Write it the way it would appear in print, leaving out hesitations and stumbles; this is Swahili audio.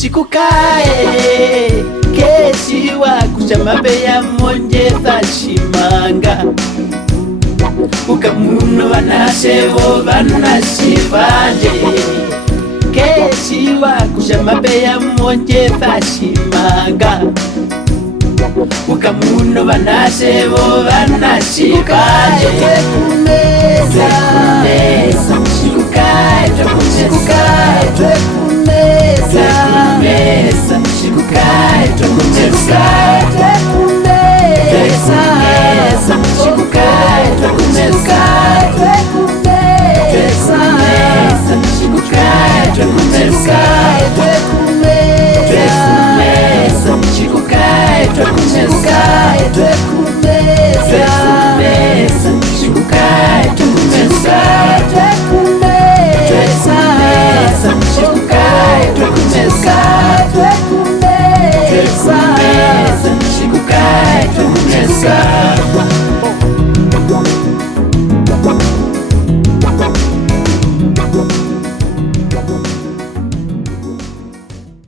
Shikukae keshi wakusha mabeya monje thashimanga ukamuno banashebo banashibanje keshi wakusha mabeya monje thashimanga ukamuno banashebo banashibanje kumeza